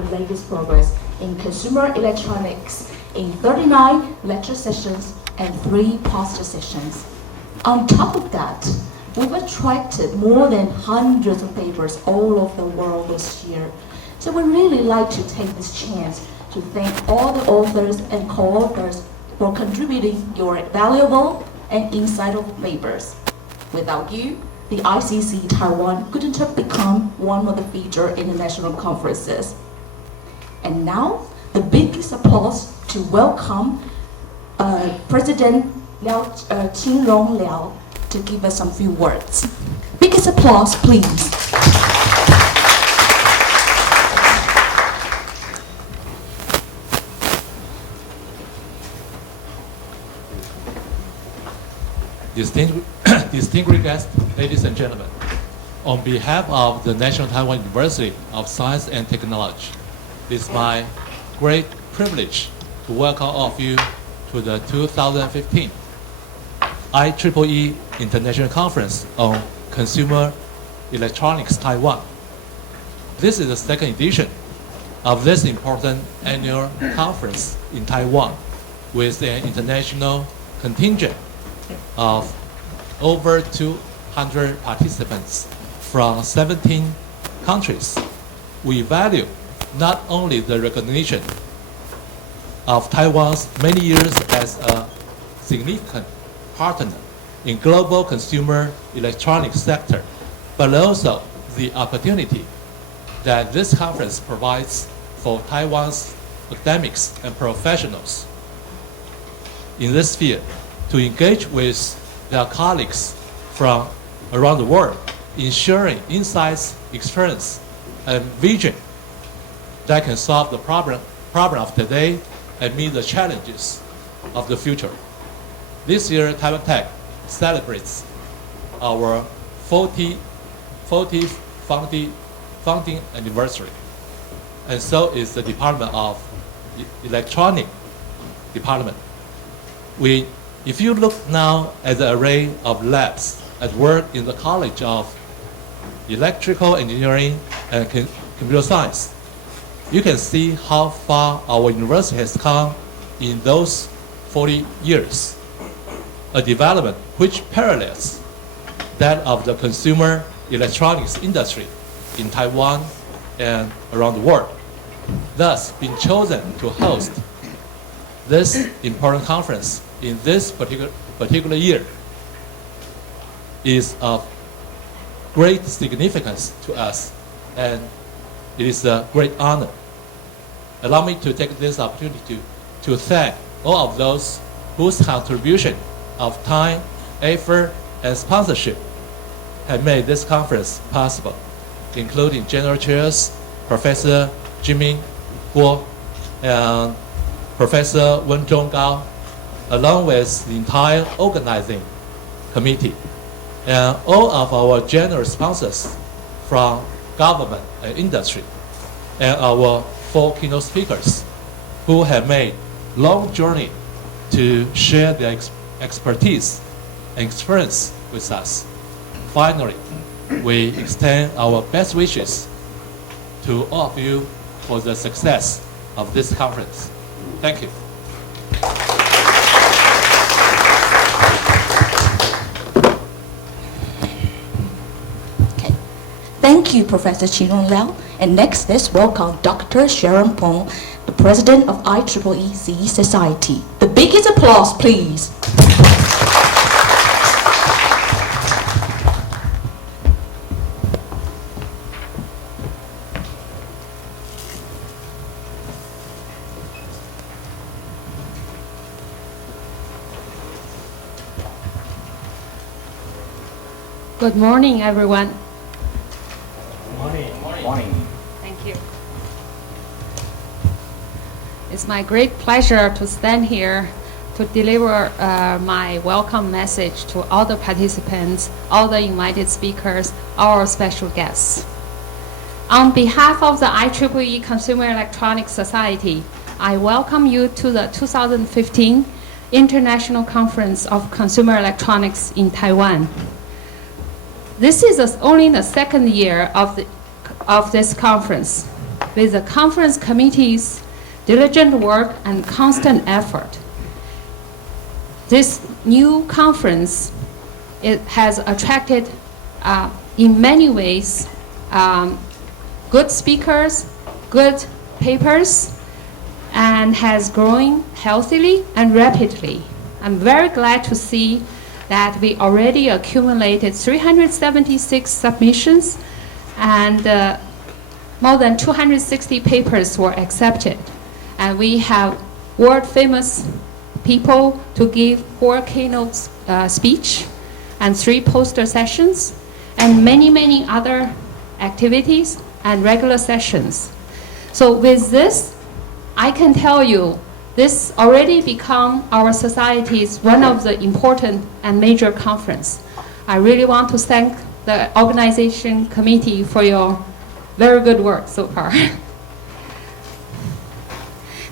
the latest progress in consumer electronics in 39 lecture sessions and 3 poster sessions. On top of that, we've attracted more than hundreds of papers all over the world this year. So we really like to take this chance to thank all the authors and co-authors for contributing your valuable and insightful papers. Without you, the ICC Taiwan couldn't have become one of the featured international conferences. And now, the biggest applause to welcome President Qingrong Liao to give us some few words. Biggest applause, please. Distinguished guests, ladies and gentlemen, on behalf of the National Taiwan University of Science and Technology, it is my great privilege to welcome all of you to the 2015 IEEE International Conference on Consumer Electronics Taiwan. This is the second edition of this important annual conference in Taiwan with an international contingent of over 200 participants from 17 countries. We value not only the recognition of Taiwan's many years as a significant partner in global consumer electronics sector, but also the opportunity that this conference provides for Taiwan's academics and professionals in this field to engage with their colleagues from around the world, ensuring insights, experience, and vision that can solve the problem of today and meet the challenges of the future. This year, Taiwan Tech celebrates our 40th founding anniversary, and so is the Department of Electronic Department. If you look now at the array of labs at work in the College of Electrical Engineering and Computer Science, you can see how far our university has come in those 40 years, a development which parallels that of the consumer electronics industry in Taiwan and around the world. Thus, being chosen to host this important conference in this particular year is of great significance to us, and it is a great honor. Allow me to take this opportunity to thank all of those whose contribution of time, effort, and sponsorship have made this conference possible, including General Chairs, Professor Jimmy Guo, and Professor Wen-Zhong Gao, along with the entire organizing committee, and all of our general sponsors from government and industry, and our 4 keynote speakers who have made long journey to share their expertise and experience with us. Finally, we extend our best wishes to all of you for the success of this conference. Thank you. Thank you, Professor Qingrong Liao. And next, let's welcome Dr. Sharon Peng, the President of IEEE CE Society. The biggest applause, please. Good morning, everyone. Morning. Thank you. It's my great pleasure to stand here to deliver my welcome message to all the participants, all the invited speakers, our special guests. On behalf of the IEEE Consumer Electronics Society, I welcome you to the 2015 International Conference of Consumer Electronics in Taiwan. This is only the second year of this conference. with the conference committee's diligent work and constant effort, this new conference, it has attracted, in many ways, good speakers, good papers, and has grown healthily and rapidly. I'm very glad to see that we already accumulated 376 submissions, and more than 260 papers were accepted. And we have world-famous people to give 4 keynote speech and 3 poster sessions, and many, many other activities and regular sessions. So with this, I can tell you, this already become our society's one of the important and major conference. I really want to thank the organization committee for your very good work so far.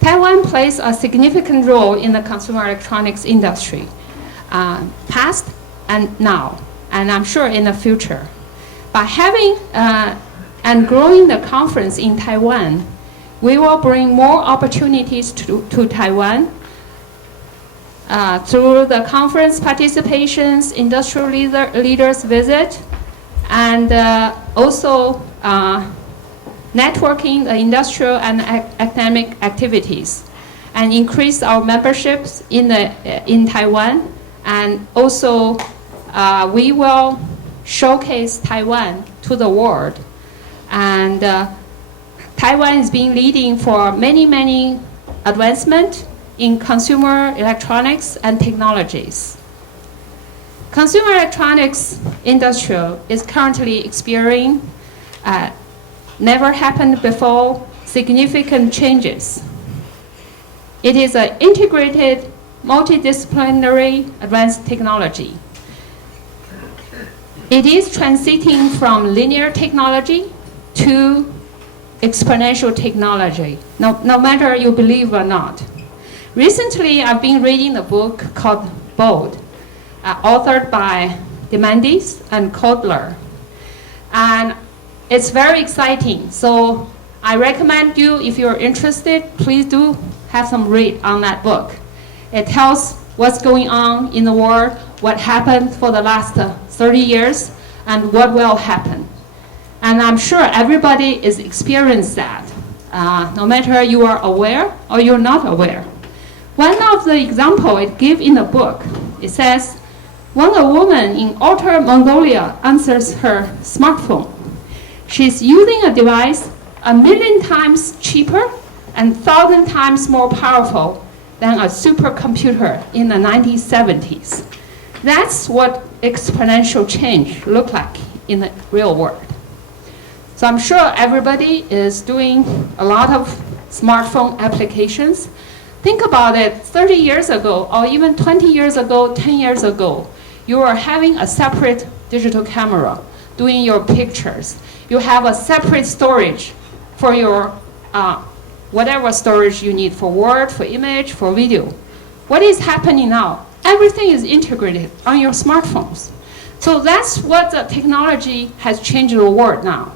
Taiwan plays a significant role in the consumer electronics industry, past and now, and I'm sure in the future. By having and growing the conference in Taiwan, we will bring more opportunities to Taiwan through the conference participations, industrial leaders visit, and also networking the industrial and academic activities, and increase our memberships in Taiwan. And also, we will showcase Taiwan to the world. And Taiwan is being leading for many, many advancements in consumer electronics and technologies. Consumer electronics industry is currently experiencing never happened before significant changes. It is an integrated, multidisciplinary advanced technology. It is transiting from linear technology to exponential technology, no matter you believe or not. Recently, I've been reading a book called Bold, authored by Demandis and Kotler. And it's very exciting. So I recommend you, if you're interested, please do have some read on that book. It tells what's going on in the world, what happened for the last 30 years, and what will happen. And I'm sure everybody is experienced that, no matter you are aware or you're not aware. One of the examples it gives in the book, it says, when a woman in Outer Mongolia answers her smartphone, she's using a device 1,000,000 times cheaper and 1,000 times more powerful than a supercomputer in the 1970s. That's what exponential change looks like in the real world. So I'm sure everybody is doing a lot of smartphone applications. Think about it, 30 years ago, or even 20 years ago, 10 years ago, you were having a separate digital camera doing your pictures. You have a separate storage for your whatever storage you need for word, for image, for video. What is happening now? Everything is integrated on your smartphones. So that's what the technology has changed the world now.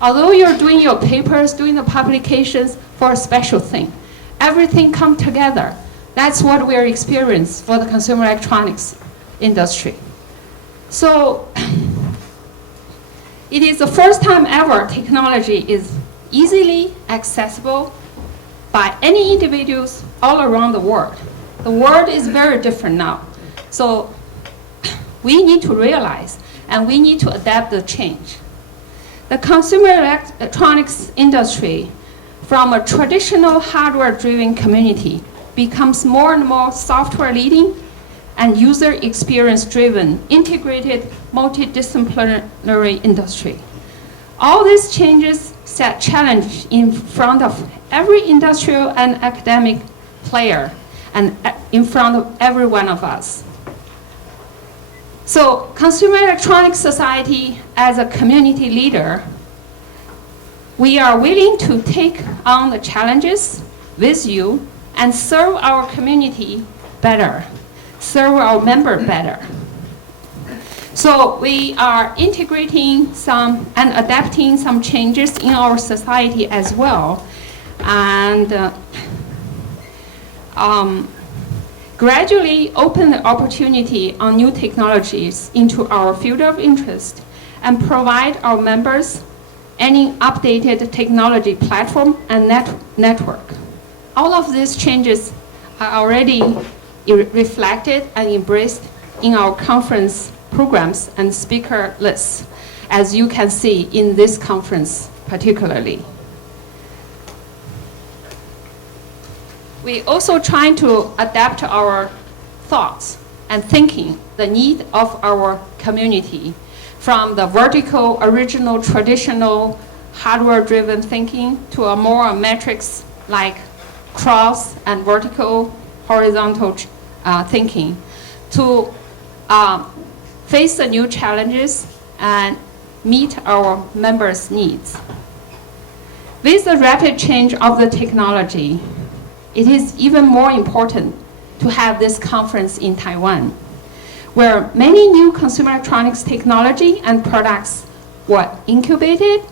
Although you're doing your papers, doing the publications for a special thing, everything come together. That's what we're experiencing for the consumer electronics industry. So it is the first time ever technology is easily accessible by any individuals all around the world. The world is very different now. So we need to realize and we need to adapt the change. The consumer electronics industry, from a traditional hardware-driven community, becomes more and more software-leading and user experience-driven, integrated, multidisciplinary industry. All these changes set challenge in front of every industrial and academic player and in front of every one of us. So Consumer Electronics Society, as a community leader, we are willing to take on the challenges with you and serve our community better, serve our member better. So we are integrating some and adapting some changes in our society as well. And gradually open the opportunity on new technologies into our field of interest and provide our members any updated technology platform and network. All of these changes are already reflected and embraced in our conference programs and speaker lists, as you can see in this conference particularly. We also try to adapt our thoughts and thinking, the need of our community, from the vertical, original, traditional, hardware-driven thinking to a more matrix like cross and vertical, horizontal thinking, to face the new challenges and meet our members' needs. With the rapid change of the technology, it is even more important to have this conference in Taiwan, where many new consumer electronics technology and products were incubated,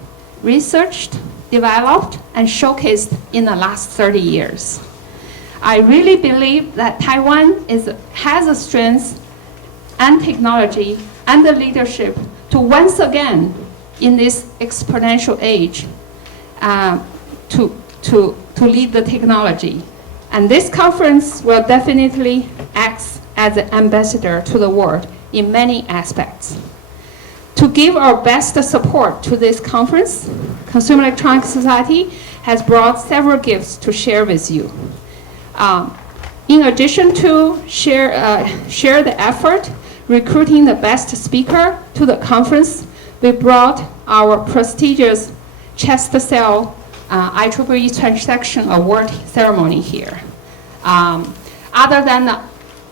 researched, developed, and showcased in the last 30 years. I really believe that Taiwan has the strength and technology and the leadership to once again, in this exponential age, to lead the technology. And this conference will definitely act as an ambassador to the world in many aspects. To give our best support to this conference, Consumer Electronics Society has brought several gifts to share with you. In addition to share the effort recruiting the best speaker to the conference, we brought our prestigious chest sale IEEE Transaction Award ceremony here. Other than the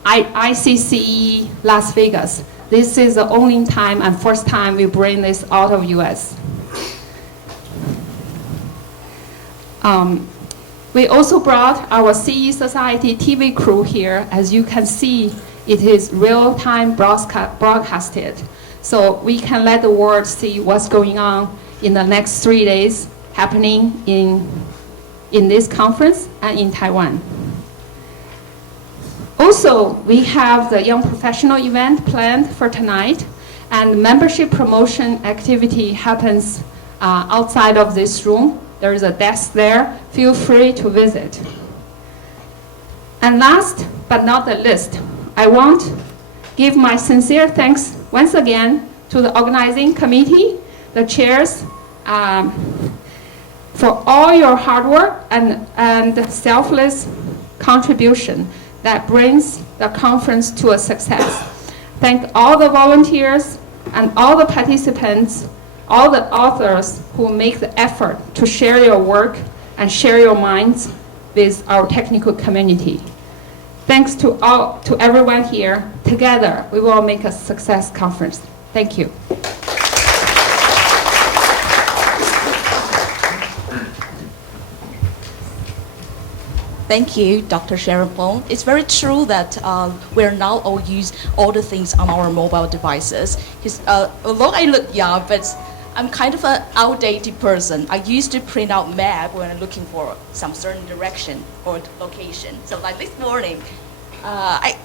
ICCE Las Vegas, this is the only time and first time we bring this out of US. We also brought our CE Society TV crew here. As you can see, it is real-time broadcasted. So we can let the world see what's going on in the next 3 days happening in this conference and in Taiwan. Also, we have the Young Professional event planned for tonight, and membership promotion activity happens outside of this room. There is a desk there. Feel free to visit. And last but not the least, I want to give my sincere thanks once again to the organizing committee, the chairs, for all your hard work and selfless contribution that brings the conference to a success. Thank all the volunteers and all the participants, all the authors who make the effort to share your work and share your minds with our technical community. Thanks to everyone here. Together, we will make a success conference. Thank you. Thank you, Dr. Sharon Bone. It's very true that we're now all use all the things on our mobile devices. Although I look young, but I'm kind of an outdated person. I used to print out map when I'm looking for some certain direction or location. So like this morning, I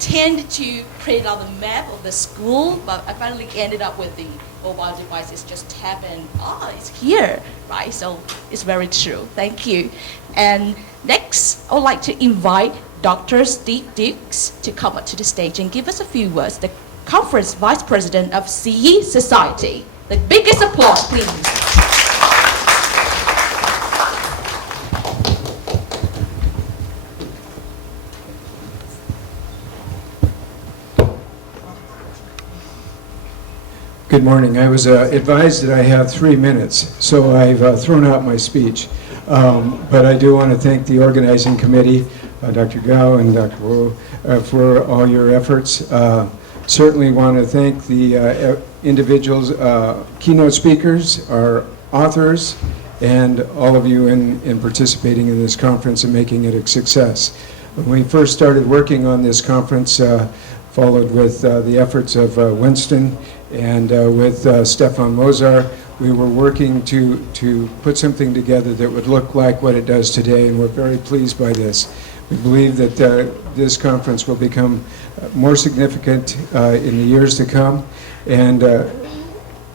tend to print out the map of the school, but I finally ended up with the mobile devices just tap and, it's here, right? So it's very true. Thank you. And next, I would like to invite Dr. Steve Dukes to come up to the stage and give us a few words. The Conference Vice President of CE Society. The biggest applause, please. Good morning. I was advised that I have 3 minutes, so I've thrown out my speech. But I do want to thank the organizing committee, Dr. Gao and Dr. Wu, for all your efforts. Certainly want to thank the individuals, keynote speakers, our authors, and all of you in participating in this conference and making it a success. When we first started working on this conference followed with the efforts of Winston and with Stefan Mozar. We were working to put something together that would look like what it does today, and we're very pleased by this. We believe that this conference will become more significant in the years to come, and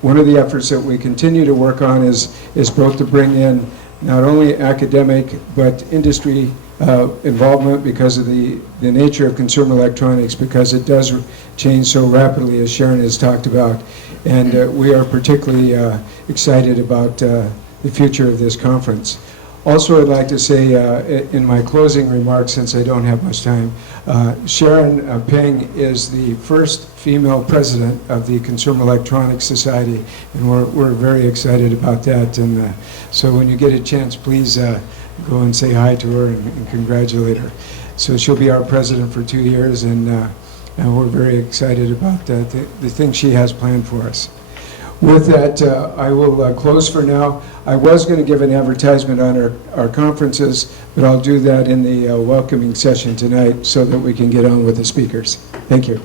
one of the efforts that we continue to work on is both to bring in not only academic but industry involvement because of the nature of consumer electronics, because it does change so rapidly, as Sharon has talked about. And we are particularly excited about the future of this conference. Also, I'd like to say in my closing remarks, since I don't have much time, Sharon Peng is the first female president of the Consumer Electronics Society, and we're very excited about that. And so when you get a chance, please go and say hi to her and congratulate her. So she'll be our president for 2 years, and we're very excited about the things she has planned for us. With that, I will close for now. I was going to give an advertisement on our conferences, but I'll do that in the welcoming session tonight so that we can get on with the speakers. Thank you.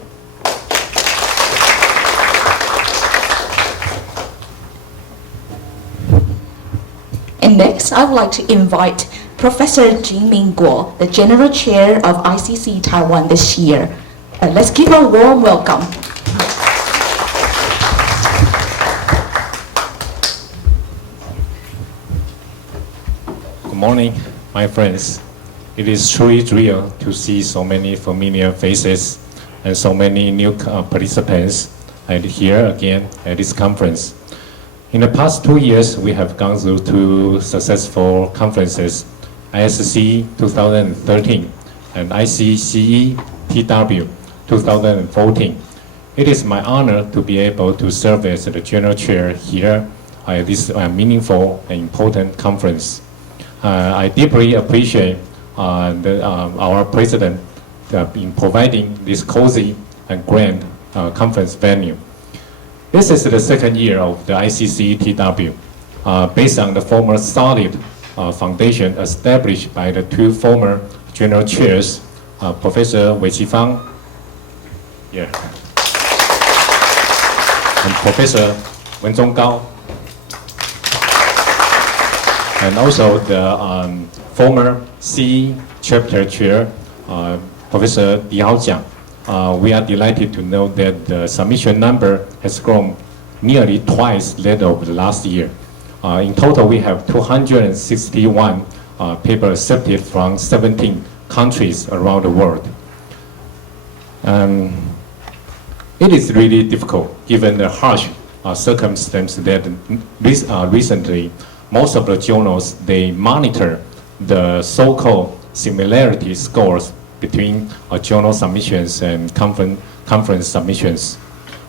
And next, I would like to invite Professor Jingming Guo, the General Chair of ICC Taiwan this year. Let's give a warm welcome. Good morning, my friends. It is truly real to see so many familiar faces and so many new participants here again at this conference. In the past 2 years, we have gone through 2 successful conferences, ISC 2013 and ICCE TW 2014. It is my honor to be able to serve as the General Chair here at this meaningful and important conference. I deeply appreciate our President in providing this cozy and grand conference venue. This is the second year of the ICC-TW, based on the former solid foundation established by the 2 former General Chairs, Professor Wei Qifang and Professor Wen Zhonggao, and also the former CE Chapter Chair, Professor Di Haojiang. We are delighted to know that the submission number has grown nearly twice that of the last year. In total, we have 261 papers accepted from 17 countries around the world. It is really difficult given the harsh circumstances that recently most of the journals, they monitor the so-called similarity scores between journal submissions and conference submissions.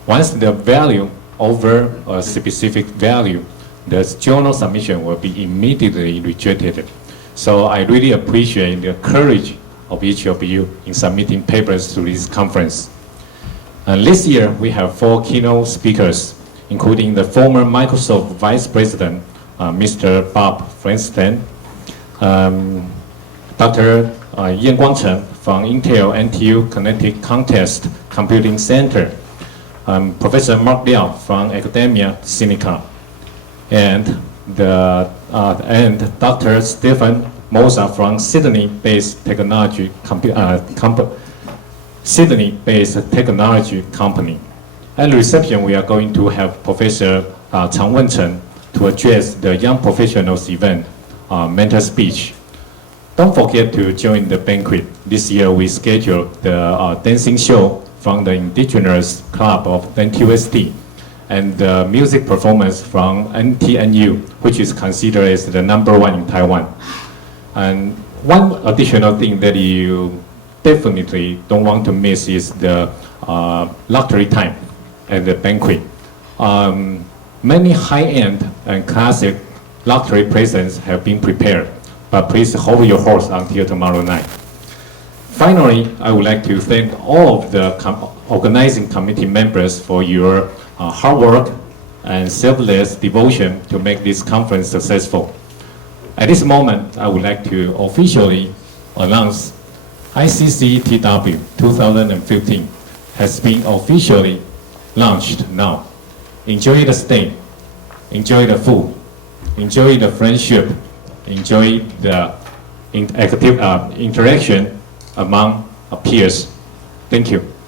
Once the value over a specific value, the journal submission will be immediately rejected. So I really appreciate the courage of each of you in submitting papers to this conference. And this year, we have 4 keynote speakers, including the former Microsoft Vice President, Mr. Bob Feinstein, Dr. Yan Guangcheng from Intel NTU Kinetic Contest Computing Center, Professor Mark Liao from Academia Sinica, and Dr. Stefan Mozar from Sydney-based technology company. At the reception, we are going to have Professor Chang Wencheng to address the Young Professionals event, mentor speech. Don't forget to join the banquet. This year, we scheduled the dancing show from the Indigenous Club of NTUST and the music performance from NTNU, which is considered as the #1 in Taiwan. And one additional thing that you definitely don't want to miss is the luxury time at the banquet. Many high-end and classic luxury presents have been prepared, but please hold your horse until tomorrow night. Finally, I would like to thank all of the organizing committee members for your hard work and selfless devotion to make this conference successful. At this moment, I would like to officially announce ICC-TW 2015 has been officially launched now. Enjoy the stay, enjoy the food, enjoy the friendship, enjoy the active interaction among peers. Thank you.